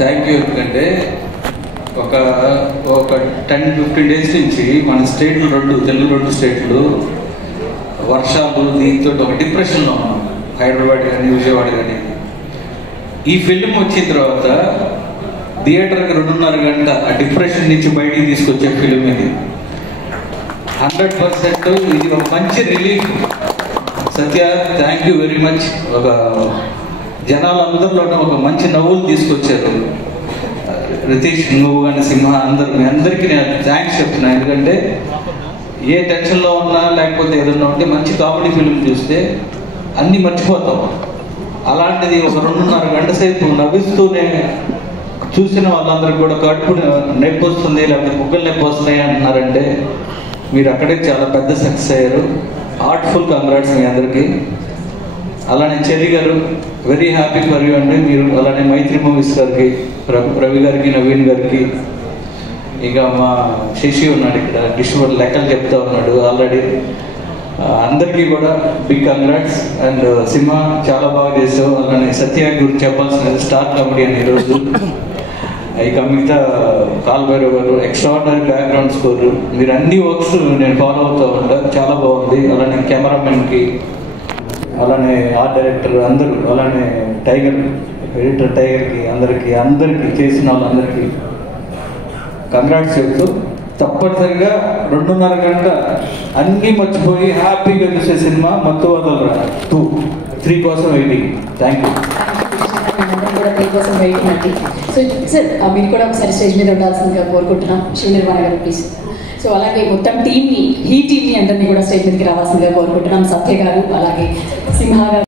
Thank you. ఎందుకంటే ఒక 10-15 days నుంచి మన స్టేట్లు తెలుగు 2 స్టేట్లు వర్షాలు దీంతో ఒక డిప్రెషన్లో ఉన్నాం. హైదరాబాద్ కానీ విజయవాడ కానీ. ఈ ఫిల్మ్ వచ్చిన తర్వాత థియేటర్కి 2.5 గంట ఆ డిప్రెషన్ నుంచి బయటికి తీసుకొచ్చే ఫిల్మ్ ఇది. 100% ఇది ఒక మంచి relief. Satya, thank you very much. ఒక జనాలందరిలోనే ఒక మంచి నవ్వులు తీసుకొచ్చారు. రితీష్, నువ్వు కానీ సింహ, మీ అందరికీ నేను థ్యాంక్స్ చెప్తున్నాను. ఎందుకంటే ఏ టెన్షన్లో ఉన్నా లేకపోతే ఏదన్నా ఉంటే మంచి కామెడీ ఫిల్మ్ చూస్తే అన్నీ మర్చిపోతాం. అలాంటిది ఒక 2.5 గంట సేపు నవ్విస్తూనే చూసిన వాళ్ళందరికీ కూడా కడుపు నొప్పి వస్తుంది లేకపోతే బుగ్గలు నొప్పి వస్తాయి అంటున్నారంటే మీరు అక్కడే చాలా పెద్ద సక్సెస్ అయ్యారు. హార్ట్ఫుల్ కంగ్రాట్స్ మీ అందరికీ. అలానే చెల్లి గారు, వెరీ హ్యాపీ ఫర్ యూ అండి. మీరు అలానే మైత్రి మూవీస్ గారికి, రవి గారికి, నవీన్ గారికి, ఇక మా శశి ఉన్నాడు ఇక్కడ, డిస్ట్రిబ్యూటర్ లెక్కలు చెప్తా ఉన్నాడు ఆల్రెడీ. అందరికీ కూడా బిగ్ కంగ్రాట్స్. అండ్ సినిమా చాలా బాగా చేసావు. అలానే సత్య గురించి చెప్పాల్సిన స్టార్ కామెడీ అని ఈరోజు. ఇక మిగతా కాల్భైరవ్ గారు ఎక్స్ట్రాడినరీ బ్యాక్గ్రౌండ్ స్కోర్. మీరు అన్ని వర్క్స్ నేను ఫాలో అవుతూ ఉంటాను, చాలా బాగుంది. అలానే కెమెరామెన్కి, అలానే ఆర్ట్ డైరెక్టర్ అందరూ, అలానే ఎడిటర్ టైగర్కి, అందరికీ చేసిన వాళ్ళందరికీ కంగ్రాట్స్ చెప్తూ తప్పనిసరిగా 2.5 గంట అన్నీ మర్చిపోయి హ్యాపీగా చూసే సినిమా మత్తు వదలరా 2, 3 కోసం వెయిటింగ్. Thank you. కోసం వెయిటింగ్ అండి. సో సార్ మీరు కూడా ఒకసారి స్టేజ్ మీద ఉండాల్సిందిగా కోరుకుంటున్నాం. శివనిర్మాణ గారు ప్లీజ్. సో అలాగే మొత్తం టీమ్ని అందరినీ కూడా స్టేజ్ మీదకి రావాల్సిందిగా కోరుకుంటున్నాం. సత్య గారు, అలాగే సింహ గారు.